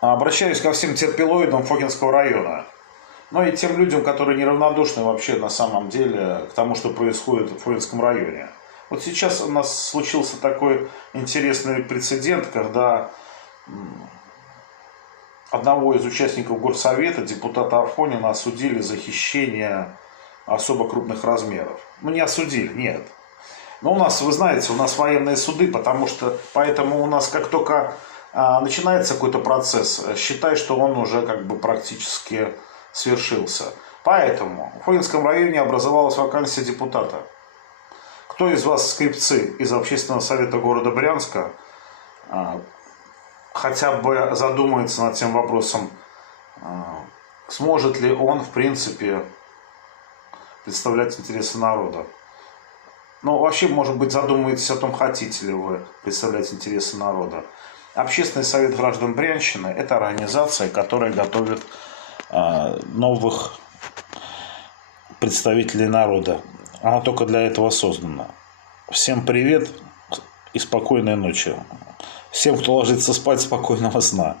Обращаюсь ко всем терпилоидам Фокинского района. Ну и тем людям, которые неравнодушны вообще на самом деле к тому, что происходит в Фокинском районе. Вот сейчас у нас случился такой интересный прецедент, когда одного из участников горсовета, депутата Афонина, осудили за хищение особо крупных размеров. Ну не осудили, нет. Но у нас, вы знаете, у нас военные суды, поэтому у нас как только начинается какой-то процесс, считай, что он уже как бы практически свершился. Поэтому в Фокинском районе образовалась вакансия депутата. Кто из вас, скрипцы из Общественного совета города Брянска, хотя бы задумается над тем вопросом, сможет ли он, в принципе, представлять интересы народа? Ну, вообще, может быть, задумаетесь о том, хотите ли вы представлять интересы народа. Общественный совет граждан Брянщины – это организация, которая готовит новых представителей народа. Она только для этого создана. Всем привет и спокойной ночи. Всем, кто ложится спать, спокойного сна.